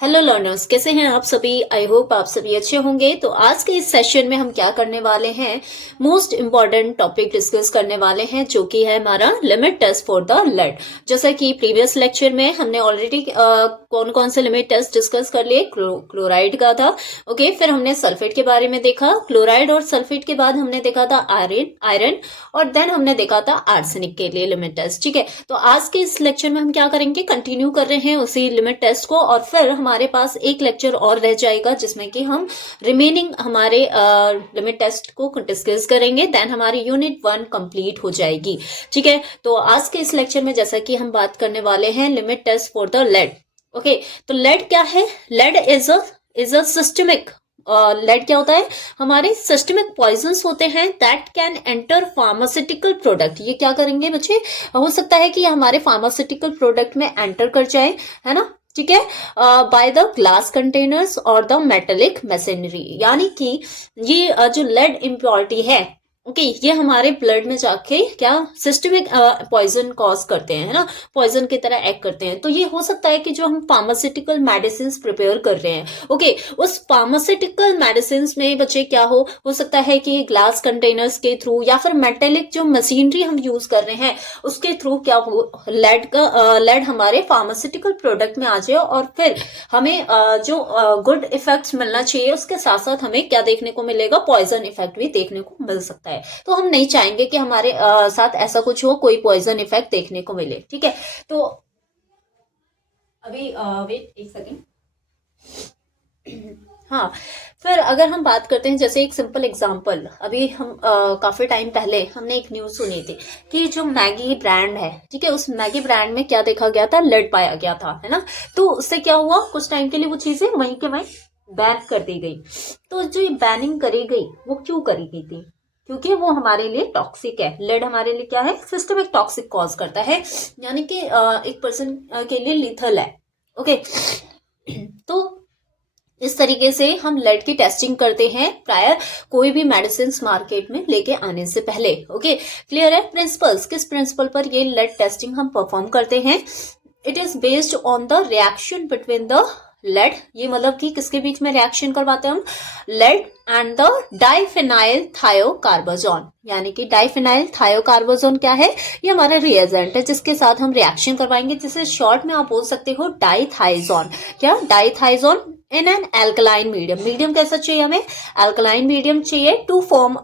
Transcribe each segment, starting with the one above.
Hello learners, कैसे हैं आप सभी। आई होप आप सभी अच्छे होंगे। तो आज के इस सेशन में हम क्या करने वाले हैं, मोस्ट इम्पॉर्टेंट टॉपिक डिस्कस करने वाले हैं, जो कि है हमारा limit test for the lead. जैसा कि प्रीवियस लेक्चर में हमने ऑलरेडी कौन कौन से लिमिट टेस्ट डिस्कस कर लिए। क्लोराइड का था, ओके। फिर हमने सल्फेट के बारे में देखा, क्लोराइड और सल्फेट के बाद हमने देखा था आयरन और देन हमने देखा था आर्सेनिक के लिए लिमिट टेस्ट। ठीक है, तो आज के इस लेक्चर में हम क्या करेंगे, कंटिन्यू कर रहे हैं उसी लिमिट टेस्ट को, और फिर हमारे पास एक लेक्चर और रह जाएगा जिसमें कि हम रिमेनिंग हमारे लिमिट टेस्ट को डिस्कस करेंगे। देन हमारी यूनिट 1 कंप्लीट हो जाएगी। ठीक है, तो आज के इस लेक्चर में जैसा कि हम बात करने वाले हैं limit test for the lead. Okay, तो लेड क्या है? Lead is a systemic. Lead क्या होता है? हमारे सिस्टमिक पॉइजन्स होते हैं that can enter pharmaceutical product. ये क्या करेंगे बच्चे, हो सकता है कि हमारे फार्मास्यूटिकल प्रोडक्ट में एंटर कर जाए, है ना। ठीक है, बाय द ग्लास कंटेनर्स और द मेटेलिक मशीनरी। यानी कि ये जो लेड इम्प्योरिटी है, ओके, ये हमारे ब्लड में जाके क्या सिस्टमिक पॉइजन कॉज करते हैं, है ना, पॉइजन की तरह एक्ट करते हैं। तो ये हो सकता है कि जो हम फार्मास्यूटिकल मेडिसिन प्रिपेयर कर रहे हैं, ओके, उस फार्मास्यूटिकल मेडिसिन में बच्चे क्या हो सकता है कि ग्लास कंटेनर्स के थ्रू या फिर मेटेलिक जो मशीनरी हम यूज कर रहे हैं उसके थ्रू क्या हो, लेड हमारे फार्मास्यूटिकल प्रोडक्ट में आ जाए और फिर हमें जो गुड इफेक्ट्स मिलना चाहिए उसके साथ साथ हमें क्या देखने को मिलेगा, पॉइजन इफेक्ट भी देखने को मिल सकता है। तो हम नहीं चाहेंगे कि हमारे साथ ऐसा कुछ हो, कोई पॉइजन इफेक्ट देखने को मिले। ठीक है, तो अभी वेट एक सेकेंड। हाँ, फिर अगर हम बात करते हैं, जैसे एक सिंपल एग्जांपल, अभी हम काफी टाइम पहले हमने एक न्यूज सुनी थी कि जो मैगी ब्रांड है, ठीक है, उस मैगी ब्रांड में क्या देखा गया था, लेड पाया गया था, है ना। तो उससे क्या हुआ, कुछ टाइम के लिए वो चीजें वहीं के वहीं बैन कर दी गई। तो जो ये बैनिंग करी गई वो क्यों करी गई थी? क्योंकि वो हमारे लिए टॉक्सिक है। लेड हमारे लिए क्या है, सिस्टमिक टॉक्सिक कॉज करता है, यानी कि एक पर्सन के लिए लिथल है। ओके, तो इस तरीके से हम लेड की टेस्टिंग करते हैं प्रायर कोई भी मेडिसिन मार्केट में लेके आने से पहले। ओके, क्लियर है? प्रिंसिपल्स, किस प्रिंसिपल पर ये लेड टेस्टिंग हम परफॉर्म करते हैं? It is based on the reaction between the lead, ये मतलब कि किसके बीच में रिएक्शन करवाते हैं हम, लेड एंड द डाइफिनाइल थायोकार्बोजोन। यानी कि डाइफिनाइल थायोकार्बोजोन क्या है, ये हमारा रिएजेंट है जिसके साथ हम रिएक्शन करवाएंगे, जिसे शॉर्ट में आप बोल सकते हो डाइथाइजोन। क्या? Dithizone in an alkaline medium. Medium कैसा चाहिए हमें? एल्कलाइन मीडियम चाहिए टू फॉर्म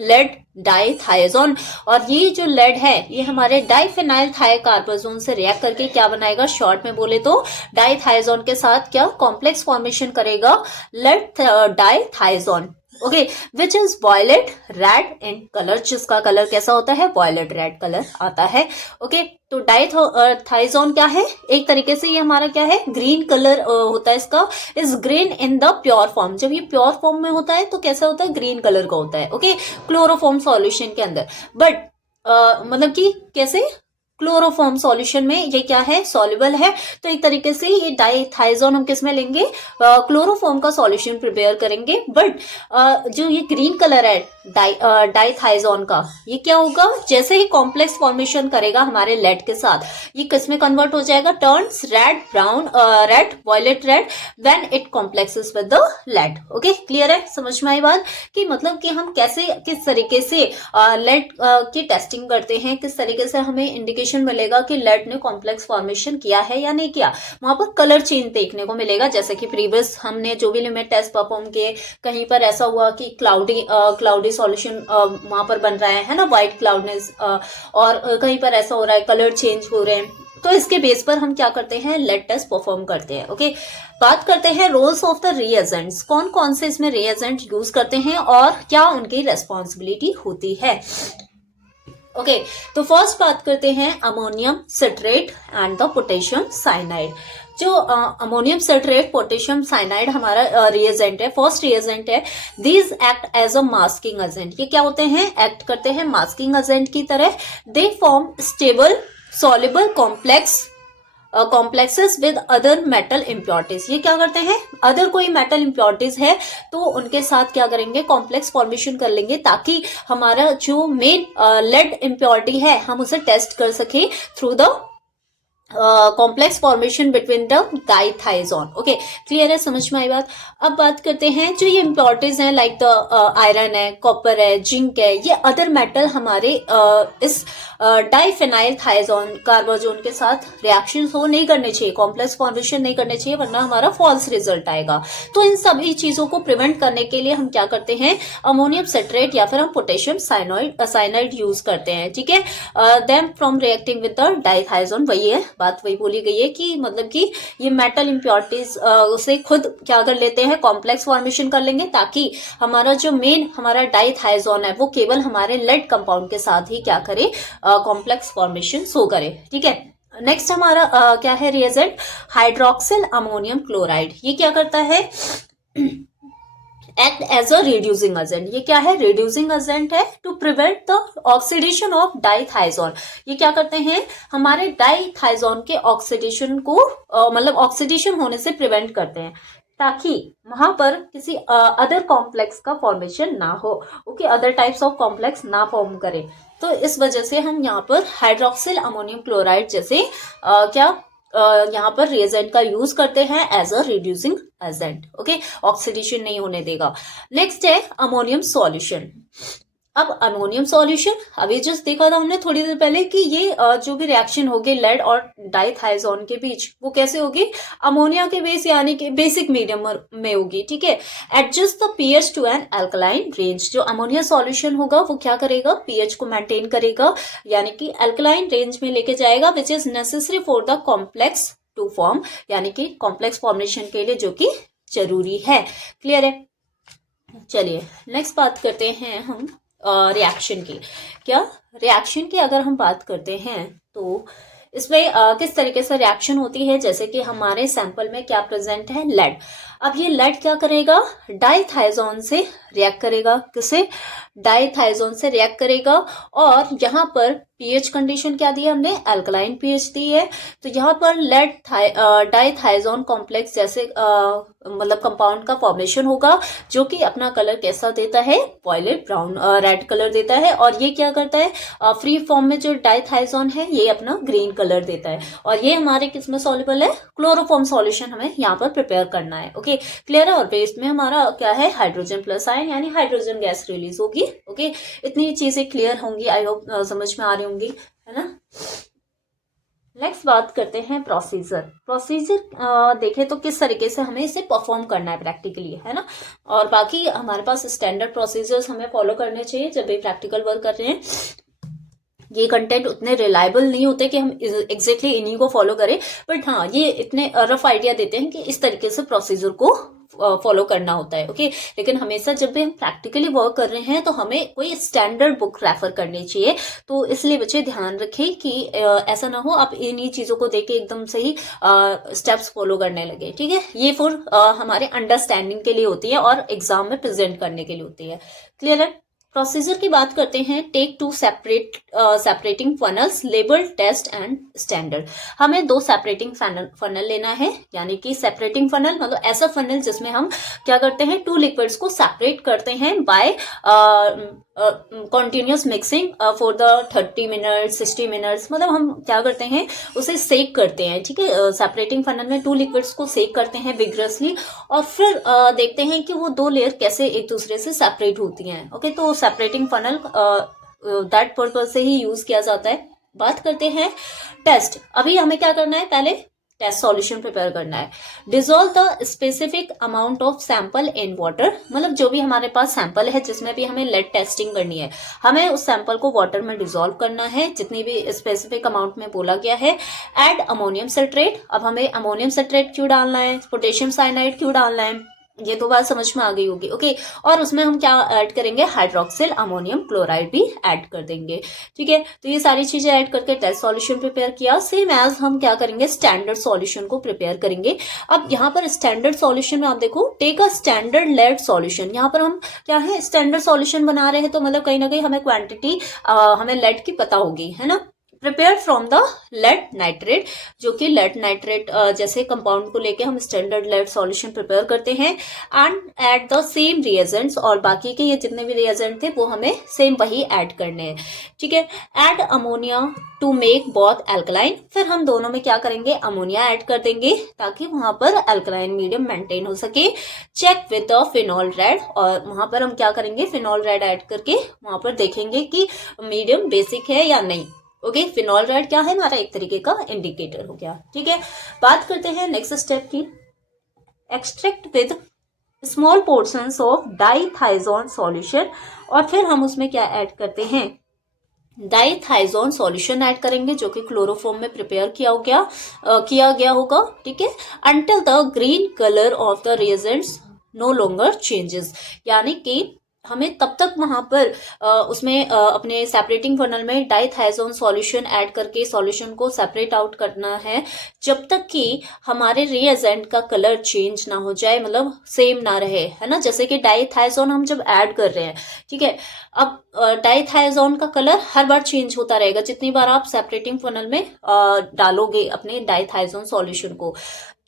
लेड डाइथाइजोन। और ये जो लेड है ये हमारे डाइफिनाइल थायोकार्बोजोन से रिएक्ट करके क्या बनाएगा, शॉर्ट में बोले तो डाइथाइजोन के साथ क्या कॉम्प्लेक्स फॉर्मेशन करेगा, lead dithizone. Okay, which is violet red in colour, जिसका कलर कैसा होता है, वॉयलेट रेड कलर आता है। ओके, तो डाइथाइजोन क्या है, एक तरीके से ये हमारा क्या है, ग्रीन कलर होता है इसका, is green in the pure form. जब ये प्योर फॉर्म में होता है तो कैसा होता है, ग्रीन कलर का होता है। ओके, क्लोरोफॉर्म सॉल्यूशन के अंदर, बट मतलब कि कैसे, क्लोरोफॉर्म सॉल्यूशन में ये क्या है, सॉल्युबल है। तो एक तरीके से ये डाइथाइजोन हम किस में लेंगे, क्लोरोफॉर्म का सॉल्यूशन प्रिपेयर करेंगे। बट जो ये ग्रीन कलर है डाइथाइजोन का, ये क्या होगा, जैसे ही कॉम्प्लेक्स फॉर्मेशन करेगा हमारे लेड के साथ, ये किस में कन्वर्ट हो जाएगा, turns red brown, red violet red when it complexes with the lead. Okay, clear है? समझ में आई बात कि मतलब कि हम कैसे किस तरीके से लेड की टेस्टिंग करते हैं, किस तरीके से हमें इंडिकेशन मिलेगा कि लेड ने कॉम्प्लेक्स फॉर्मेशन किया है या नहीं किया। वहां पर कलर चेंज देखने को मिलेगा, जैसे कि प्रीवियस हमने जो भी लिमिट टेस्ट परफॉर्म किए, कहीं पर ऐसा हुआ कि क्लाउडी सॉल्यूशन वहां पर बन रहा है ना, व्हाइट क्लाउडनेस, और कहीं पर ऐसा हो रहा है कलर चेंज हो रहे हैं। तो इसके बेस पर हम क्या करते हैं, लेड टेस्ट परफॉर्म करते हैं। ओके, बात करते हैं रोल्स ऑफ द रिएजेंट्स, कौन कौन से इसमें रिएजेंट यूज करते हैं और क्या उनकी रेस्पॉन्सिबिलिटी होती है। ओके, तो फर्स्ट बात करते हैं ammonium citrate and the potassium cyanide. जो अमोनियम सिट्रेट पोटेशियम साइनाइड हमारा रिएजेंट है, फर्स्ट रिएजेंट है। These act as a masking agent. ये क्या होते हैं, एक्ट करते हैं मास्किंग एजेंट की तरह। They form stable soluble complexes with other metal impurities. ये क्या करते हैं, अदर कोई मेटल इम्प्योरिटीज है तो उनके साथ क्या करेंगे, कॉम्प्लेक्स फॉर्मेशन कर लेंगे, ताकि हमारा जो मेन लेड इम्प्योरिटी है हम उसे टेस्ट कर सके through the complex formation between the dithizone. Okay, clear है, समझ में आई बात। अब बात करते हैं जो ये इम्प्योरिटीज हैं, लाइक द आयरन है, कॉपर है, जिंक है, ये अदर मेटल हमारे इस डाइफेनाइल थाइजोन कार्बोजोन के साथ रिएक्शन हो नहीं करने चाहिए, कॉम्प्लेक्स फॉर्मेशन नहीं करने चाहिए, वरना हमारा फॉल्स रिजल्ट आएगा। तो इन सभी चीजों को प्रिवेंट करने के लिए हम क्या करते हैं, अमोनियम सिट्रेट या फिर हम पोटेशियम साइनाइड यूज करते हैं। ठीक है, then from reacting with the dithizone, वही है बात, वही बोली गई है कि मतलब कि ये मेटल इम्प्योरिटीज उसे खुद क्या कर लेते हैं, कॉम्प्लेक्स फॉर्मेशन कर लेंगे, ताकि हमारा जो मेन हमारा डाइथाइजोन है वो केवल हमारे लेड कंपाउंड के साथ ही क्या करे, कॉम्प्लेक्स फॉर्मेशन शो करे। ठीक है, नेक्स्ट हमारा क्या है रिएजेंट, हाइड्रोक्सिल अमोनियम क्लोराइड। ये क्या करता है, act as a reducing agent. ये क्या है, रिड्यूसिंग एजेंट है to prevent the oxidation of dithizone. ये क्या करते हैं, हमारे डाइथाइजोन के ऑक्सीडेशन को मतलब ऑक्सीडेशन होने से प्रिवेंट करते हैं, ताकि वहां पर किसी अदर कॉम्प्लेक्स का फॉर्मेशन ना हो। Okay, other types of complex ना फॉर्म करे। तो इस वजह से हम यहाँ पर हाइड्रोक्सिल अमोनियम क्लोराइड जैसे यहाँ पर रिएजेंट का यूज करते हैं as a reducing agent. Okay, oxidation नहीं होने देगा। नेक्स्ट है अमोनियम सॉल्यूशन। अब अमोनियम सॉल्यूशन, अभी जस्ट देखा था हमने थोड़ी देर पहले कि ये जो भी रिएक्शन होगी लेड और डाइथाइजोन के बीच, वो कैसे होगी, अमोनिया के बेस यानी कि बेसिक मीडियम में होगी। ठीक है, adjust the pH to an alkaline range. जो अमोनिया सॉल्यूशन होगा वो क्या करेगा, पीएच को मेंटेन करेगा, यानी कि अल्कलाइन रेंज में लेके जाएगा, which is necessary for the complex to form, यानी कि कॉम्प्लेक्स फॉर्मेशन के लिए जो कि जरूरी है। क्लियर है, चलिए नेक्स्ट बात करते हैं हम रिएक्शन की। क्या रिएक्शन की अगर हम बात करते हैं तो इसमें किस तरीके से रिएक्शन होती है, जैसे कि हमारे सैंपल में क्या प्रेजेंट है, लेड। अब ये लेड क्या करेगा, डाइथाइजोन से रिएक्ट करेगा, किसे, डाइथाइजोन से रिएक्ट करेगा, और यहाँ पर पीएच कंडीशन क्या दी है हमने, अल्कलाइन पीएच दी है। तो यहाँ पर लेड डाइथाइजोन कॉम्प्लेक्स जैसे मतलब कंपाउंड का फॉर्मेशन होगा, जो कि अपना कलर कैसा देता है, वॉयलेट ब्राउन रेड कलर देता है। और ये क्या करता है, फ्री फॉर्म में जो डाइथाइजोन है ये अपना ग्रीन कलर देता है। और ये हमारे किस में सॉल्युबल है, क्लोरोफॉर्म सॉल्यूशन हमें यहाँ पर प्रिपेयर करना है। ओके, क्लियर है। और बेस में हमारा क्या है, हाइड्रोजन प्लस आयन, यानी हाइड्रोजन गैस रिलीज होगी। ओके, इतनी चीजें क्लियर होंगी, आई होप समझ में आ रही होंगी, है ना। नेक्स्ट बात करते हैं प्रोसीजर। प्रोसीजर देखें तो किस तरीके से हमें इसे परफॉर्म करना है प्रैक्टिकली, है ना। और बाकी हमारे पास स्टैंडर्ड प्रोसीजर्स हमें फॉलो करने चाहिए जब भी प्रैक्टिकल वर्क कर रहे हैं। ये कंटेंट उतने रिलायबल नहीं होते कि हम एग्जैक्टली इन्हीं को फॉलो करें, बट हाँ ये इतने रफ आइडिया देते हैं कि इस तरीके से प्रोसीजर को फॉलो करना होता है। ओके, लेकिन हमेशा जब भी हम प्रैक्टिकली वर्क कर रहे हैं तो हमें कोई स्टैंडर्ड बुक रेफर करनी चाहिए। तो इसलिए बच्चे ध्यान रखें कि ऐसा ना हो आप इन्हीं चीजों को देख के एकदम से ही स्टेप्स फॉलो करने लगे। ठीक है, ये फॉर हमारे अंडरस्टैंडिंग के लिए होती है और एग्जाम में प्रेजेंट करने के लिए होती है। क्लियर है। प्रोसीजर की बात करते हैं, take two separating funnels, label, test and standard. हमें दो सेपरेटिंग फनल लेना है, यानी कि सेपरेटिंग फनल मतलब ऐसा फनल जिसमें हम क्या करते हैं, टू लिक्विड्स को सेपरेट करते हैं by continuous mixing for the 30 minutes 60 minutes, मतलब हम क्या करते हैं उसे सेक करते हैं। ठीक है, सेपरेटिंग फनल में टू लिक्विड्स को सेक करते हैं विग्रसली, और फिर देखते हैं कि वो दो लेयर कैसे एक दूसरे से सेपरेट होती हैं। ओके, तो सेपरेटिंग फनल दैट पर्पज से ही यूज किया जाता है। बात करते हैं टेस्ट। अभी हमें क्या करना है, पहले टेस्ट सॉल्यूशन प्रिपेयर करना है। Dissolve the specific amount of sample in water, मतलब जो भी हमारे पास सैंपल है जिसमें भी हमें लेड टेस्टिंग करनी है, हमें उस सैंपल को वाटर में डिसॉल्व करना है जितनी भी स्पेसिफिक अमाउंट में बोला गया है। Add ammonium citrate. अब हमें अमोनियम सिट्रेट क्यों डालना है, पोटेशियम साइनाइड क्यों डालना है, ये तो बात समझ में आ गई होगी। ओके, और उसमें हम क्या ऐड करेंगे, हाइड्रोक्सिल अमोनियम क्लोराइड भी ऐड कर देंगे। ठीक है, तो ये सारी चीजें ऐड करके टेस्ट सॉल्यूशन प्रिपेयर किया। सेम एज हम क्या करेंगे, स्टैंडर्ड सॉल्यूशन को प्रिपेयर करेंगे। अब यहाँ पर स्टैंडर्ड सॉल्यूशन में आप देखो, take a standard lead solution. यहाँ पर हम क्या है, स्टैंडर्ड सॉल्यूशन बना रहे हैं, तो मतलब कहीं ना कहीं हमें क्वांटिटी हमें लेड की पता होगी, है ना। Prepare from the lead nitrate, जो कि लेड नाइट्रेट जैसे कंपाउंड को लेके हम स्टैंडर्ड लेड सॉल्यूशन प्रिपेयर करते हैं, and add the same reagents, और बाकी के ये जितने भी रिएजेंट थे वो हमें सेम वही ऐड करने हैं, ठीक है। Add ammonia to make both alkaline, फिर हम दोनों में क्या करेंगे, अमोनिया ऐड कर देंगे ताकि वहां पर एल्कलाइन मीडियम मेंटेन हो सके। Check with the phenol red, और वहां पर हम क्या करेंगे, फिनॉल रेड ऐड करके वहां पर देखेंगे कि मीडियम बेसिक है या नहीं। ओके, फिनॉल रेड क्या है, हमारा एक तरीके का इंडिकेटर हो गया, ठीक है। बात करते हैं नेक्स्ट स्टेप की, extract with small portions of dithizone solution, और फिर हम उसमें क्या ऐड करते हैं, डाइथाइजोन सॉल्यूशन ऐड करेंगे जो कि क्लोरोफॉर्म में प्रिपेयर किया गया होगा, ठीक है। Until the green colour of the reagents no longer changes, यानी कि हमें तब तक वहां पर उसमें अपने सेपरेटिंग फनल में डाइथाइजोन सॉल्यूशन ऐड करके सॉल्यूशन को सेपरेट आउट करना है जब तक कि हमारे रिएजेंट का कलर चेंज ना हो जाए, मतलब सेम ना रहे, है ना। जैसे कि डाइथाइजोन हम जब ऐड कर रहे हैं, ठीक है, अब डाइथाइजोन का कलर हर बार चेंज होता रहेगा जितनी बार आप सेपरेटिंग फनल में डालोगे अपने डाइथाइजोन सॉल्यूशन को।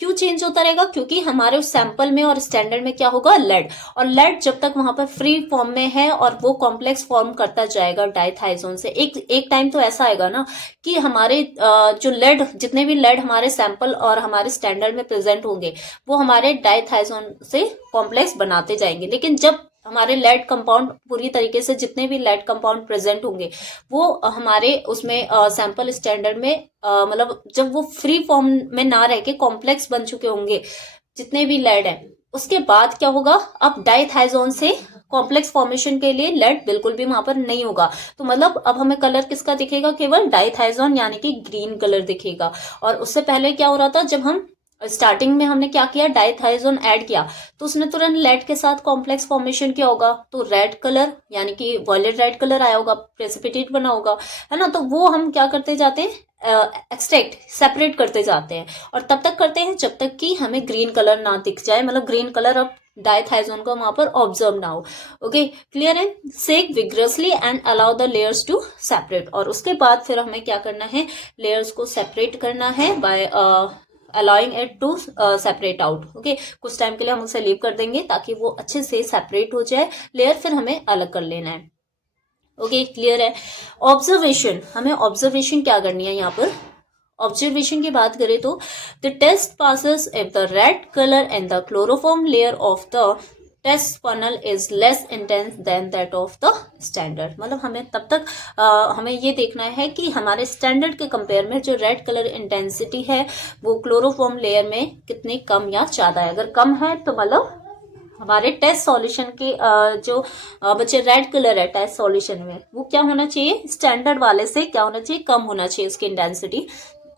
क्यों चेंज होता रहेगा, क्योंकि हमारे उस सैंपल में और स्टैंडर्ड में क्या होगा, लेड, और लेड जब तक वहां पर फ्री फॉर्म में है और वो कॉम्प्लेक्स फॉर्म करता जाएगा डाइथाइजोन से, एक टाइम तो ऐसा आएगा ना कि हमारे जो लेड, जितने भी लेड हमारे सैंपल और हमारे स्टैंडर्ड में प्रेजेंट होंगे वो हमारे डाइथाइजोन से कॉम्प्लेक्स बनाते जाएंगे। लेकिन जब हमारे लेड कंपाउंड पूरी तरीके से, जितने भी लेड कंपाउंड प्रेजेंट होंगे वो हमारे उसमें सैंपल स्टैंडर्ड में मतलब जब वो फ्री फॉर्म में ना रह के कॉम्प्लेक्स बन चुके होंगे जितने भी लेड है, उसके बाद क्या होगा, अब डाइथाइजोन से कॉम्प्लेक्स फॉर्मेशन के लिए लेड बिल्कुल भी वहां पर नहीं होगा। तो मतलब अब हमें कलर किसका दिखेगा, केवल डाइथाइजोन यानी कि ग्रीन कलर दिखेगा। और उससे पहले क्या हो रहा था, जब हम स्टार्टिंग में हमने क्या किया, डाइथाइजोन ऐड किया तो उसने तुरंत लेड के साथ कॉम्प्लेक्स फॉर्मेशन किया होगा, तो रेड कलर यानी कि वॉयलेट रेड कलर आया होगा, प्रेसिपिटेट बना होगा, है ना। तो वो हम क्या करते जाते हैं, एक्सट्रैक्ट सेपरेट करते जाते हैं, और तब तक करते हैं जब तक कि हमें ग्रीन कलर ना दिख जाए, मतलब ग्रीन कलर अब डाइथाइजोन को वहां पर ऑब्जर्व ना हो। ओके, क्लियर है। Shake vigorously and allow the layers to separate, और उसके बाद फिर हमें क्या करना है, लेयर्स को सेपरेट करना है by allowing it to separate out. Okay, कुछ टाइम के लिए हम उसे लीव कर देंगे ताकि वो अच्छे से सेपरेट हो जाए लेयर, फिर हमें अलग कर लेना है। ओके, क्लियर है। ऑब्जर्वेशन, हमें ऑब्जर्वेशन क्या करनी है, यहाँ पर ऑब्जर्वेशन की बात करें तो the test passes if the red colour and the chloroform layer of the test funnel is less intense than that of the standard, मतलब हमें तब तक हमें ये देखना है कि हमारे स्टैंडर्ड के कंपेयर में जो रेड कलर इंटेंसिटी है वो क्लोरोफॉर्म लेयर में कितनी कम या ज्यादा है। अगर कम है तो मतलब हमारे टेस्ट सॉल्यूशन के जो बच्चे रेड कलर है टेस्ट सॉल्यूशन में, वो क्या होना चाहिए, स्टैंडर्ड वाले से क्या होना चाहिए, कम होना चाहिए उसकी इंटेंसिटी।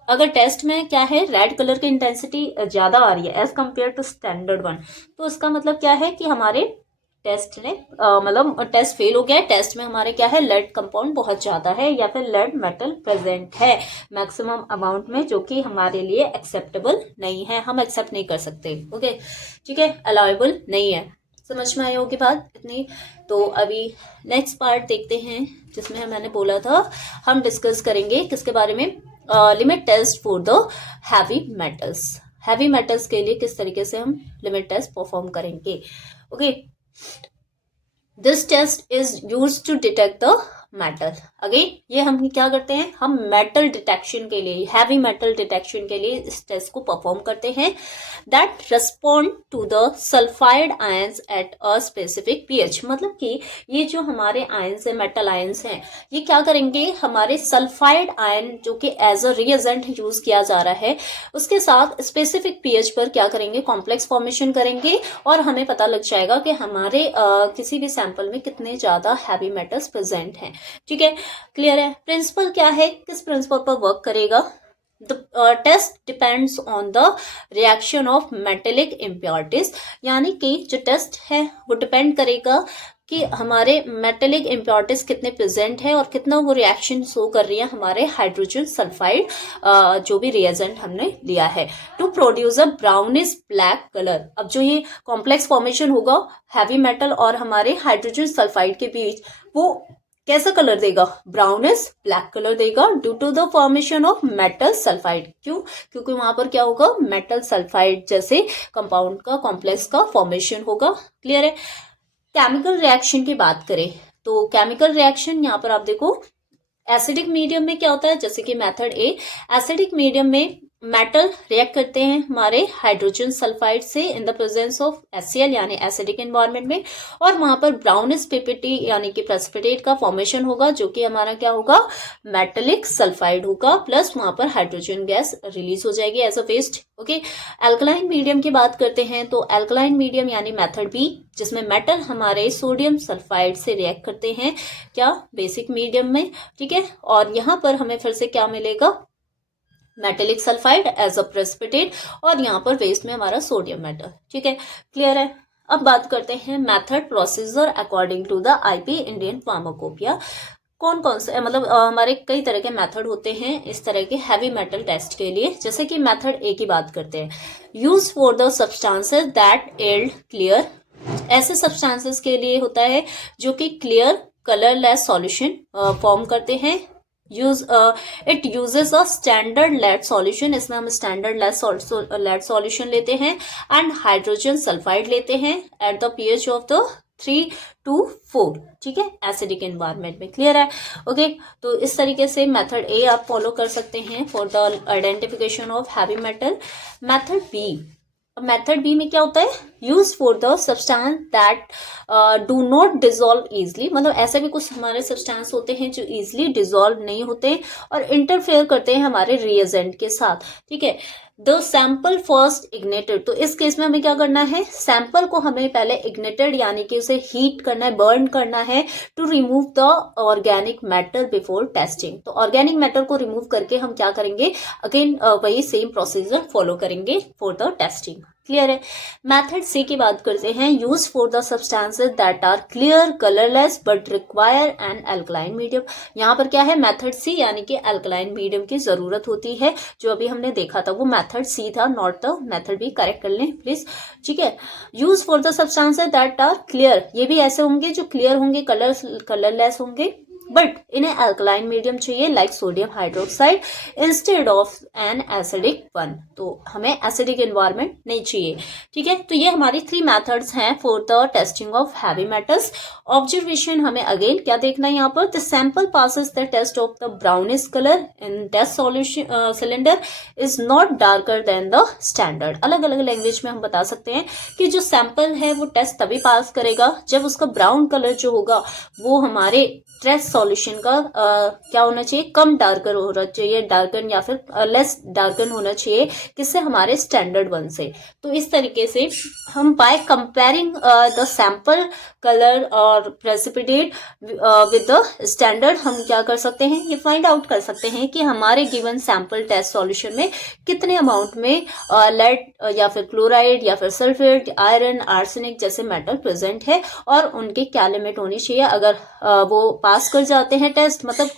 अगर टेस्ट में क्या है, रेड कलर की इंटेंसिटी ज्यादा आ रही है as compare to standard one, तो इसका मतलब क्या है कि हमारे टेस्ट ने मतलब टेस्ट फेल हो गया है, टेस्ट में हमारे क्या है, लेड कंपाउंड बहुत ज्यादा है या फिर लेड मेटल प्रेजेंट है मैक्सिमम अमाउंट में, जो कि हमारे लिए एक्सेप्टेबल नहीं है, हम एक्सेप्ट नहीं कर सकते। ओके, ठीक है, अलाउएबल नहीं है। समझ में आई होगी बात इतनी। तो अभी नेक्स्ट पार्ट देखते हैं जिसमें मैंने बोला था हम डिस्कस करेंगे किसके बारे में, limit test for the heavy metals. Heavy metals के लिए किस तरीके से हम लिमिट टेस्ट परफॉर्म करेंगे। Okay, this test is used to detect the metal. Again ये हम क्या करते हैं, हम मेटल डिटेक्शन के लिए, हैवी मेटल डिटेक्शन के लिए इस टेस्ट को परफॉर्म करते हैं, that respond to the sulphide ions at a specific pH. मतलब कि ये जो हमारे आयंस है, मेटल आयंस हैं, ये क्या करेंगे, हमारे सल्फाइड आयन जो कि एज अ रिएजेंट यूज किया जा रहा है उसके साथ स्पेसिफिक पीएच पर क्या करेंगे, कॉम्प्लेक्स फॉर्मेशन करेंगे, और हमें पता लग जाएगा कि हमारे किसी भी सैंपल में कितने ज्यादा हैवी मेटल्स प्रेजेंट हैं। ठीक है, क्लियर है। प्रिंसिपल क्या है, किस प्रिंसिपल पर वर्क करेगा, the test depends on the reaction of metallic impurities, यानी कि जो टेस्ट है वो डिपेंड करेगा कि हमारे मेटेलिक इम्प्योरिटीज कितने प्रेजेंट है और कितना वो रिएक्शन शो कर रही है हमारे हाइड्रोजन सल्फाइड जो भी रिएजेंट हमने लिया है, to produce a brownish black colour. अब जो ये कॉम्प्लेक्स फॉर्मेशन होगा हैवी मेटल और हमारे हाइड्रोजन सल्फाइड के बीच, वो कैसा कलर देगा, ब्राउनिश ब्लैक कलर देगा due to the formation of metal sulphide. क्यों, क्योंकि वहां पर क्या होगा, मेटल सल्फाइड जैसे कंपाउंड का, कॉम्प्लेक्स का फॉर्मेशन होगा। क्लियर है। केमिकल रिएक्शन की बात करें तो केमिकल रिएक्शन यहाँ पर आप देखो, एसिडिक मीडियम में क्या होता है, जैसे कि मेथड ए, एसिडिक मीडियम में मेटल रिएक्ट करते हैं हमारे हाइड्रोजन सल्फाइड से in the presence of HCl यानी एसिडिक एनवायरनमेंट में, और वहां पर ब्राउनिश पीपीटी यानी कि प्रेसिपिटेट का फॉर्मेशन होगा जो कि हमारा क्या होगा, मेटेलिक सल्फाइड होगा, प्लस वहां पर हाइड्रोजन गैस रिलीज हो जाएगी as a waste. Okay, alkaline medium की बात करते हैं तो एल्कलाइन मीडियम यानी मेथड बी, जिसमें मेटल हमारे सोडियम सल्फाइड से रिएक्ट करते हैं क्या, बेसिक मीडियम में। ठीक है, और यहाँ पर हमें फिर से क्या मिलेगा, metallic sulphide as a precipitate, और यहाँ पर वेस्ट में हमारा सोडियम मेटल। ठीक है, क्लियर है। अब बात करते हैं method procedure according to the IP Indian pharmacopoeia. कौन कौन से मतलब हमारे कई तरह के मेथड होते हैं इस तरह के हैवी मेटल टेस्ट के लिए। जैसे कि मेथड ए की बात करते हैं, use for the substances that yield clear, ऐसे सब्सटेंसेस के लिए होता है जो कि क्लियर कलरलेस सॉल्यूशन फॉर्म करते हैं। It uses a standard lead solution, इसमें हम स्टैंडर्ड लेड सॉल्यूशन लेते हैं एंड हाइड्रोजन सल्फाइड लेते हैं at the pH of the 3 to 4। ठीक है, एसिडिक एनवायरनमेंट में। क्लियर है। ओके, तो इस तरीके से मेथड ए आप फॉलो कर सकते हैं for the identification of heavy metal. Method B, method B में क्या होता है, use for the substance that do not dissolve easily, मतलब ऐसे भी कुछ हमारे सब्सटेंस होते हैं जो इजली डिजोल्व नहीं होते और इंटरफेयर करते हैं हमारे रिएजेंट के साथ। ठीक है, द सैंपल फर्स्ट इग्नेटेड, तो इस केस में हमें क्या करना है, सैंपल को हमें पहले इग्नेटेड यानी कि उसे हीट करना है, बर्न करना है to remove the organic matter before testing. तो ऑर्गेनिक मैटर को रिमूव करके हम क्या करेंगे, अगेन वही सेम प्रोसीजर फॉलो करेंगे फॉर द टेस्टिंग। क्लियर है। मेथड सी की बात करते हैं, use for the substances that are clear colourless but require an alkaline medium. यहाँ पर क्या है, मेथड सी यानी कि अल्कलाइन मीडियम की जरूरत होती है। जो अभी हमने देखा था वो मेथड सी था, not the method B, correct कर लें प्लीज। ठीक है, use for the substances that are clear, ये भी ऐसे होंगे जो क्लियर होंगे, कलरलेस होंगे, बट इन्हें अल्कलाइन मीडियम चाहिए like sodium hydroxide instead of an acidic one. तो हमें एसिडिक एनवायरनमेंट नहीं चाहिए। ठीक है, तो ये हमारी 3 मेथड्स हैं for the testing of heavy metals. Observation हमें अगेन क्या देखना है यहाँ पर, the sample passes the test of the brownish colour in test solution cylinder is not darker than the standard. अलग अलग लैंग्वेज में हम बता सकते हैं कि जो सैंपल है वो टेस्ट तभी पास करेगा जब उसका ब्राउन कलर जो होगा वो हमारे टेस्ट सॉल्यूशन का क्या होना चाहिए, कम डार्कर होना चाहिए, डार्कन या फिर लेस डार्कन होना चाहिए, किससे, हमारे स्टैंडर्ड वन से। तो इस तरीके से हम by comparing the sample colour और प्रेसिपिटेट विद द स्टैंडर्ड हम क्या कर सकते हैं, ये फाइंड आउट कर सकते हैं कि हमारे गिवन सैंपल टेस्ट सॉल्यूशन में कितने अमाउंट में लेड या फिर क्लोराइड या फिर सल्फेट, आयरन, आर्सेनिक जैसे मेटल प्रेजेंट है और उनकी क्या लिमिट होनी चाहिए। अगर वो पास कर जाते हैं टेस्ट, मतलब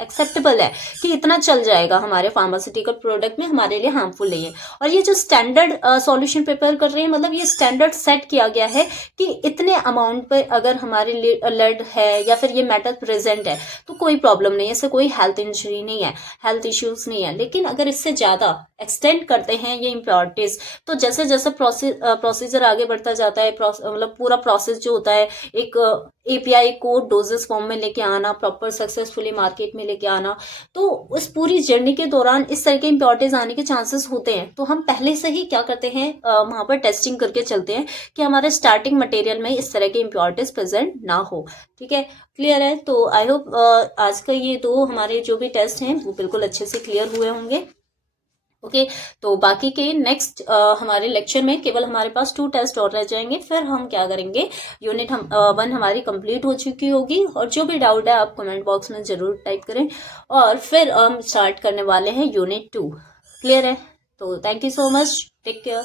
एक्सेप्टेबल है कि इतना चल जाएगा हमारे फार्मास्यूटिकल प्रोडक्ट में, हमारे लिए हार्मफुल नहीं है। और ये जो स्टैंडर्ड सॉल्यूशन प्रिपेयर कर रहे हैं, मतलब ये स्टैंडर्ड सेट किया गया है कि इतने अमाउंट पे अगर हमारे लेड है या फिर ये मेटल प्रेजेंट है तो कोई प्रॉब्लम नहीं है, इससे कोई हेल्थ इंजरी नहीं है, हेल्थ इश्यूज नहीं है। लेकिन अगर इससे ज्यादा एक्सटेंड करते हैं ये इम्प्योरिटीज, तो जैसे जैसे प्रोसीजर आगे बढ़ता जाता है, मतलब पूरा प्रोसेस जो होता है, एक API को डोजेस फॉर्म में लेके आना, प्रॉपर सक्सेसफुली मार्केट में लेके आना, तो उस पूरी जर्नी के दौरान इस तरह के इम्प्योरिटीज आने के चांसेस होते हैं। तो हम पहले से ही क्या करते हैं, वहां पर टेस्टिंग करके चलते हैं कि हमारे स्टार्टिंग मटेरियल में इस तरह के इम्प्योरिटीज प्रेजेंट ना हो। ठीक है, क्लियर है। तो आई होप आज का ये 2 हमारे जो भी टेस्ट हैं वो बिल्कुल अच्छे से क्लियर हुए होंगे। ओके, तो बाकी के नेक्स्ट हमारे लेक्चर में केवल हमारे पास 2 टेस्ट और रह जाएंगे, फिर हम क्या करेंगे, यूनिट 1 हमारी कंप्लीट हो चुकी होगी। और जो भी डाउट है आप कमेंट बॉक्स में जरूर टाइप करें, और फिर हम स्टार्ट करने वाले हैं यूनिट 2। क्लियर है। तो thank you so much, take care.